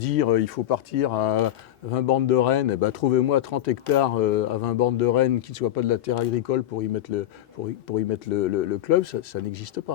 Dire il faut partir à 20 bornes de Rennes, eh ben, trouvez-moi 30 hectares à 20 bornes de Rennes qui ne soient pas de la terre agricole pour y mettre le club, ça n'existe pas.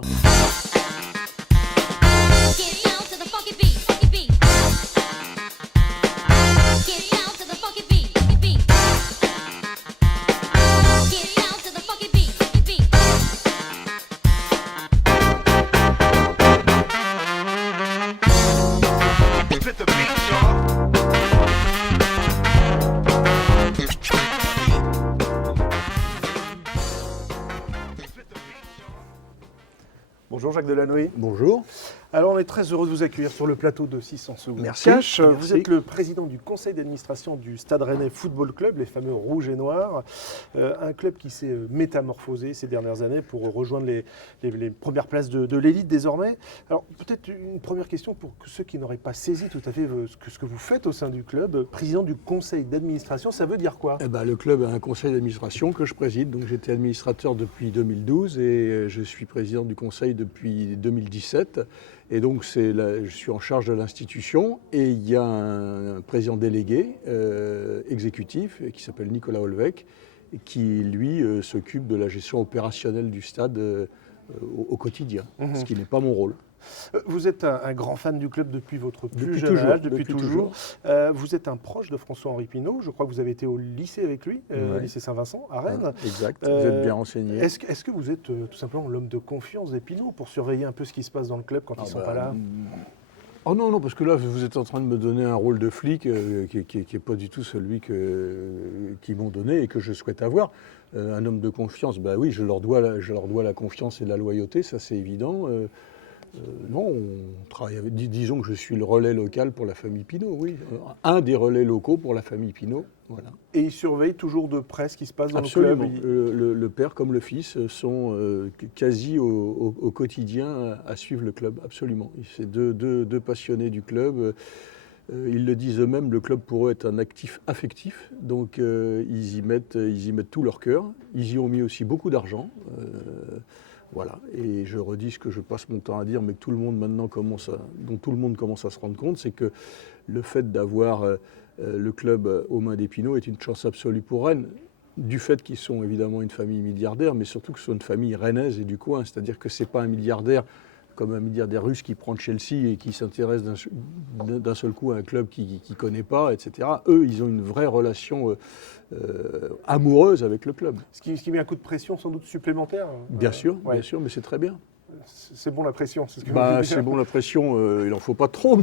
Bonjour Jacques Delanoë. Bonjour. Alors on est très heureux de vous accueillir sur le plateau de 600 secondes. Merci. Cash. Merci. Vous êtes le président du conseil d'administration du Stade Rennais Football Club, les fameux rouges et noirs. Un club qui s'est métamorphosé ces dernières années pour rejoindre les premières places de l'élite désormais. Alors peut-être une première question pour ceux qui n'auraient pas saisi tout à fait ce que vous faites au sein du club. Président du conseil d'administration, ça veut dire quoi ? Le club a un conseil d'administration que je préside. Donc j'étais administrateur depuis 2012 et je suis président du conseil depuis 2017. Et donc je suis en charge de l'institution et il y a un président délégué exécutif qui s'appelle Nicolas Olvec qui lui s'occupe de la gestion opérationnelle du stade au quotidien, ce qui n'est pas mon rôle. Vous êtes un grand fan du club depuis votre plus jeune âge, depuis toujours. Vous êtes un proche de François-Henri Pinault. Je crois que vous avez été au lycée avec lui, au lycée Saint-Vincent, à Rennes. Exact, vous êtes bien renseigné. Est-ce que vous êtes tout simplement l'homme de confiance des Pinault pour surveiller un peu ce qui se passe dans le club quand ils ne sont pas là ? Oh non, parce que là, vous êtes en train de me donner un rôle de flic qui n'est pas du tout celui qu'ils m'ont donné et que je souhaite avoir. Un homme de confiance, oui, je leur dois la confiance et la loyauté, ça c'est évident. Non, on travaille avec, disons que je suis le relais local pour la famille Pinault, oui. Un des relais locaux pour la famille Pinault, voilà. Et ils surveillent toujours de près ce qui se passe dans Absolument. le club. Le père comme le fils sont quasi au quotidien à suivre le club, absolument. C'est deux passionnés du club. Ils le disent eux-mêmes, le club pour eux est un actif affectif, donc ils y mettent tout leur cœur. Ils y ont mis aussi beaucoup d'argent. Voilà, et je redis ce que je passe mon temps à dire, mais que tout le monde maintenant commence à se rendre compte, c'est que le fait d'avoir le club aux mains des Pinault est une chance absolue pour Rennes, du fait qu'ils sont évidemment une famille milliardaire, mais surtout que ce sont une famille rennaise et du coin, c'est-à-dire que ce n'est pas un milliardaire comme un milliardaire russe qui prend Chelsea et qui s'intéresse d'un seul coup à un club qu'il ne connaît pas, etc. Eux, ils ont une vraie relation amoureuse avec le club. Ce qui met un coup de pression sans doute supplémentaire. Bien sûr, mais c'est très bien. C'est bon la pression, c'est ce que vous voulez dire. C'est bon la pression, il n'en faut pas trop,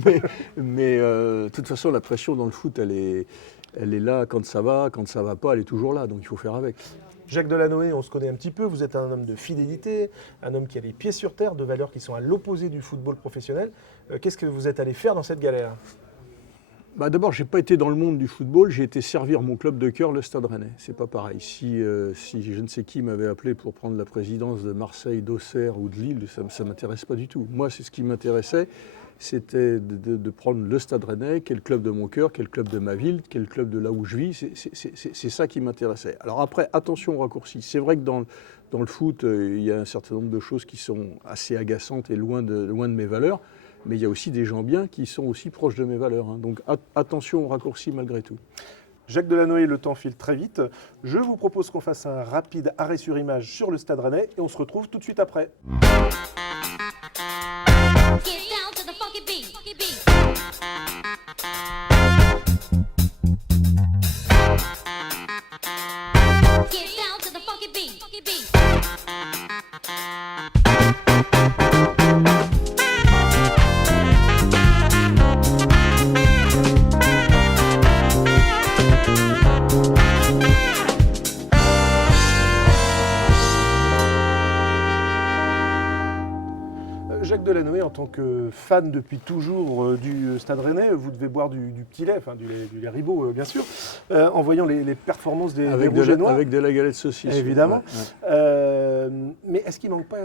mais de toute façon, la pression dans le foot, elle est là quand ça va pas, elle est toujours là, donc il faut faire avec. Jacques Delanoë, on se connaît un petit peu, vous êtes un homme de fidélité, un homme qui a les pieds sur terre, de valeurs qui sont à l'opposé du football professionnel. Qu'est-ce que vous êtes allé faire dans cette galère ? D'abord, je n'ai pas été dans le monde du football, j'ai été servir mon club de cœur, le Stade Rennais. C'est pas pareil. Si je ne sais qui m'avait appelé pour prendre la présidence de Marseille, d'Auxerre ou de Lille, ça ne m'intéresse pas du tout. Moi, c'est ce qui m'intéressait, c'était de prendre le Stade Rennais, qui est le club de mon cœur, qui est le club de ma ville, qui est le club de là où je vis. C'est ça qui m'intéressait. Alors après, attention aux raccourcis. C'est vrai que dans le foot, il y a un certain nombre de choses qui sont assez agaçantes et loin de mes valeurs. Mais il y a aussi des gens bien qui sont aussi proches de mes valeurs. Donc attention aux raccourcis malgré tout. Jacques Delanoë, le temps file très vite. Je vous propose qu'on fasse un rapide arrêt sur image sur le Stade Rennais et on se retrouve tout de suite après. Jacques Delanoë, en tant que fan depuis toujours du Stade Rennais, vous devez boire du petit lait, enfin du lait Ribot bien sûr, en voyant les performances des Rouges et Noirs. Avec de la galette saucisse. Évidemment. Ouais. Mais est-ce qu'il ne manque pas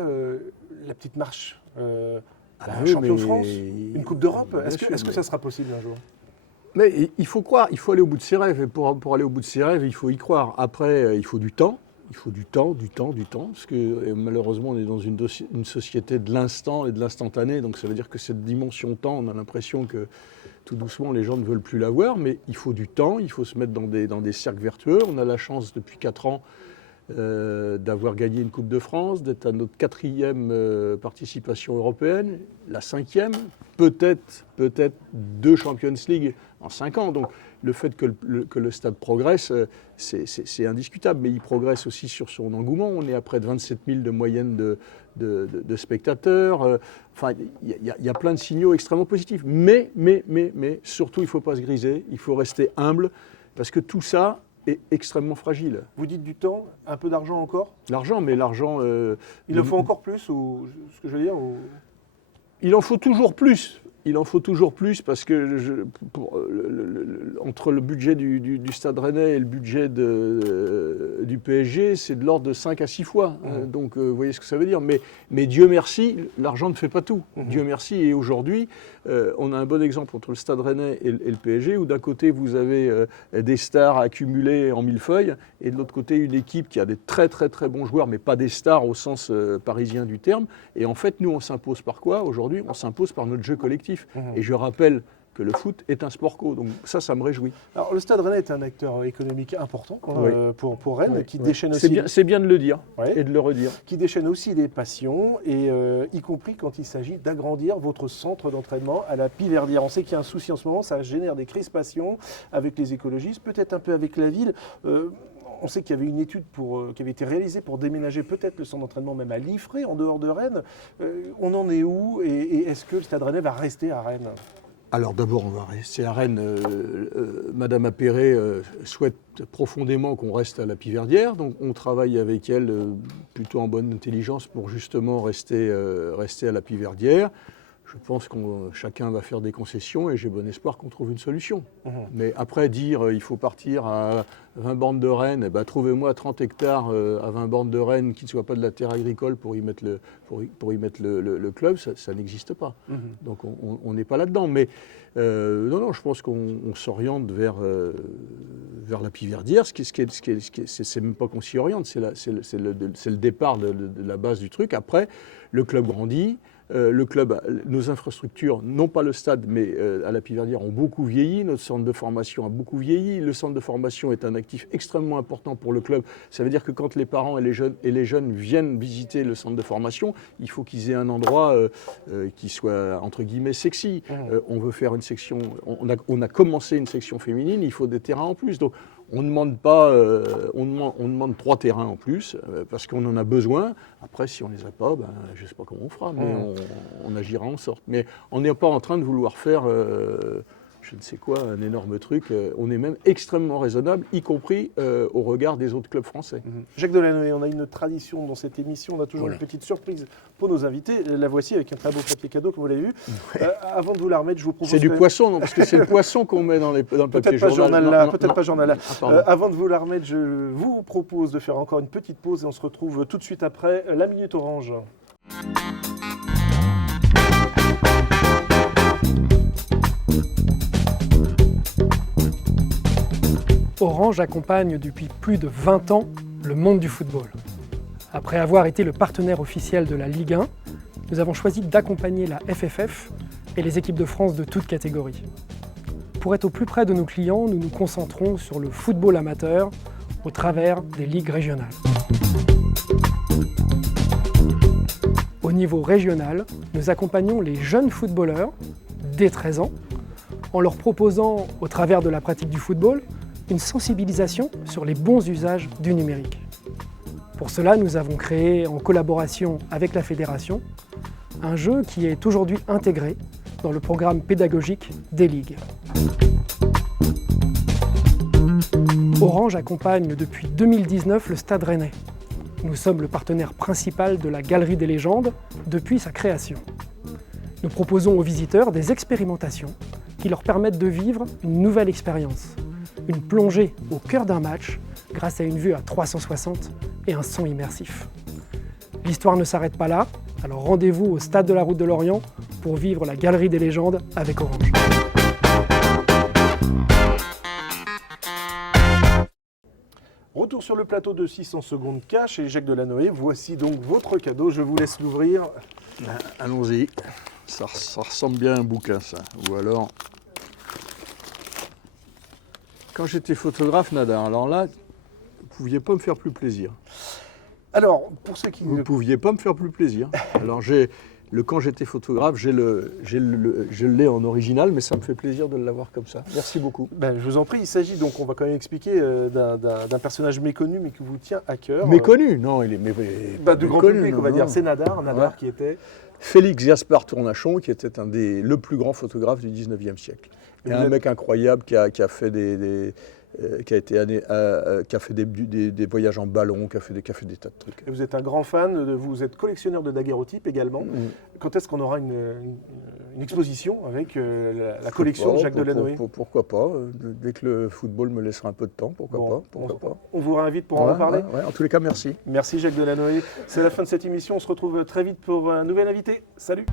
la petite marche champion de France, une Coupe d'Europe? Est-ce que ça sera possible un jour? Mais il faut croire, il faut aller au bout de ses rêves. Et pour aller au bout de ses rêves, il faut y croire. Après, il faut du temps. Il faut du temps, parce que malheureusement on est dans une société de l'instant et de l'instantané, donc ça veut dire que cette dimension temps, on a l'impression que tout doucement les gens ne veulent plus l'avoir, mais il faut du temps, il faut se mettre dans des cercles vertueux. On a la chance depuis 4 ans d'avoir gagné une Coupe de France, d'être à notre 4e participation européenne, la 5e, peut-être 2 Champions League en 5 ans. Donc le fait que le stade progresse, c'est indiscutable, mais il progresse aussi sur son engouement. On est à près de 27 000 de moyenne de spectateurs. Enfin, il y a plein de signaux extrêmement positifs. Mais surtout, il ne faut pas se griser, il faut rester humble, parce que tout ça est extrêmement fragile. Vous dites du temps, un peu d'argent encore ? L'argent, mais l'argent... il en faut encore plus, ou ce que je veux dire ou... Il en faut toujours plus. Il en faut toujours plus parce que entre le budget du Stade Rennais et le budget du PSG, c'est de l'ordre de 5 à 6 fois. Donc vous voyez ce que ça veut dire. Mais Dieu merci, l'argent ne fait pas tout. Dieu merci. Et aujourd'hui, on a un bon exemple entre le Stade Rennais et le PSG, où d'un côté vous avez des stars accumulées en millefeuille, et de l'autre côté une équipe qui a des très très très bons joueurs, mais pas des stars au sens parisien du terme. Et en fait, nous, on s'impose par quoi aujourd'hui ? On s'impose par notre jeu collectif. Et je rappelle que le foot est un sport co, donc ça me réjouit. Alors le Stade Rennais est un acteur économique important pour Rennes, qui déchaîne aussi... C'est bien de le dire et de le redire. Qui déchaîne aussi les passions, et y compris quand il s'agit d'agrandir votre centre d'entraînement à la Piverdière. On sait qu'il y a un souci en ce moment, ça génère des crispations avec les écologistes, peut-être un peu avec la ville. On sait qu'il y avait une étude qui avait été réalisée pour déménager peut-être le centre d'entraînement même à Liffré, en dehors de Rennes. On en est où, et est-ce que le Stade Rennais va rester à Rennes ? Alors d'abord, on va rester à Rennes. Madame Appéré souhaite profondément qu'on reste à la Piverdière, donc on travaille avec elle plutôt en bonne intelligence pour justement rester à la Piverdière. Je pense que chacun va faire des concessions et j'ai bon espoir qu'on trouve une solution. Mais après dire il faut partir à 20 bornes de Rennes, trouvez-moi 30 hectares à 20 bornes de Rennes qui ne soient pas de la terre agricole pour y mettre le club, ça n'existe pas. Donc on n'est pas là-dedans. Mais non, je pense qu'on s'oriente vers la Piverdière. C'est même pas qu'on s'y oriente, c'est le départ de la base du truc. Après, le club grandit. Le club, nos infrastructures, non pas le stade, mais à la Piverdière, ont beaucoup vieilli. Notre centre de formation a beaucoup vieilli. Le centre de formation est un actif extrêmement important pour le club. Ça veut dire que quand les parents et les jeunes viennent visiter le centre de formation, il faut qu'ils aient un endroit qui soit, entre guillemets, sexy. On veut faire une section, on a commencé une section féminine, il faut des terrains en plus. Donc, on ne demande pas, on demande 3 terrains en plus parce qu'on en a besoin. Après, si on ne les a pas, je ne sais pas comment on fera, mais on agira en sorte. Mais on n'est pas en train de vouloir faire, je ne sais quoi, un énorme truc. On est même extrêmement raisonnable, y compris au regard des autres clubs français. Jacques Delanoë, on a une tradition dans cette émission, on a toujours une petite surprise pour nos invités. La voici avec un très beau papier cadeau, comme vous l'avez vu. Avant de vous la remettre, je vous propose... C'est du poisson, non ? Parce que c'est le poisson qu'on met dans le papier journal. Peut-être pas journal là. Avant de vous la remettre, je vous propose de faire encore une petite pause et on se retrouve tout de suite après la Minute Orange. Orange accompagne depuis plus de 20 ans le monde du football. Après avoir été le partenaire officiel de la Ligue 1, nous avons choisi d'accompagner la FFF et les équipes de France de toutes catégories. Pour être au plus près de nos clients, nous nous concentrons sur le football amateur au travers des ligues régionales. Au niveau régional, nous accompagnons les jeunes footballeurs dès 13 ans en leur proposant, au travers de la pratique du football, une sensibilisation sur les bons usages du numérique. Pour cela, nous avons créé, en collaboration avec la fédération, un jeu qui est aujourd'hui intégré dans le programme pédagogique des ligues. Orange accompagne depuis 2019 le Stade Rennais. Nous sommes le partenaire principal de la Galerie des légendes depuis sa création. Nous proposons aux visiteurs des expérimentations qui leur permettent de vivre une nouvelle expérience. Une plongée au cœur d'un match grâce à une vue à 360 et un son immersif. L'histoire ne s'arrête pas là, alors rendez-vous au Stade de la Route de Lorient pour vivre la Galerie des légendes avec Orange. Retour retour sur le plateau de 600 secondes cash et Jacques Delanoë, voici donc votre cadeau, je vous laisse l'ouvrir. Allons-y. Ça ressemble bien à un bouquin, ça. Ou alors... Quand j'étais photographe, Nadar, alors là, vous ne pouviez pas me faire plus plaisir. Alors, pour ceux qui... Vous ne pouviez pas me faire plus plaisir. Alors, quand j'étais photographe, je l'ai en original, mais ça me fait plaisir de l'avoir comme ça. Merci beaucoup. Ben, je vous en prie, il s'agit donc, on va quand même expliquer, d'un personnage méconnu, mais qui vous tient à cœur. Méconnu, non, il est du grand public, on va dire. C'est Nadar Ouais. qui était... Félix Gaspard Tournachon, qui était le plus grand photographe du 19e siècle. Et un mec incroyable qui a fait des voyages en ballon, qui a fait des tas de trucs. Et vous êtes un grand fan, vous êtes collectionneur de daguerreotypes également. Quand est-ce qu'on aura une exposition avec la collection de Jacques Delanoë? Pourquoi pas. Dès que le football me laissera un peu de temps, pourquoi pas. On vous réinvite pour en reparler. Ouais, en tous les cas, merci. Merci Jacques Delanoë. C'est la fin de cette émission. On se retrouve très vite pour un nouvel invité. Salut.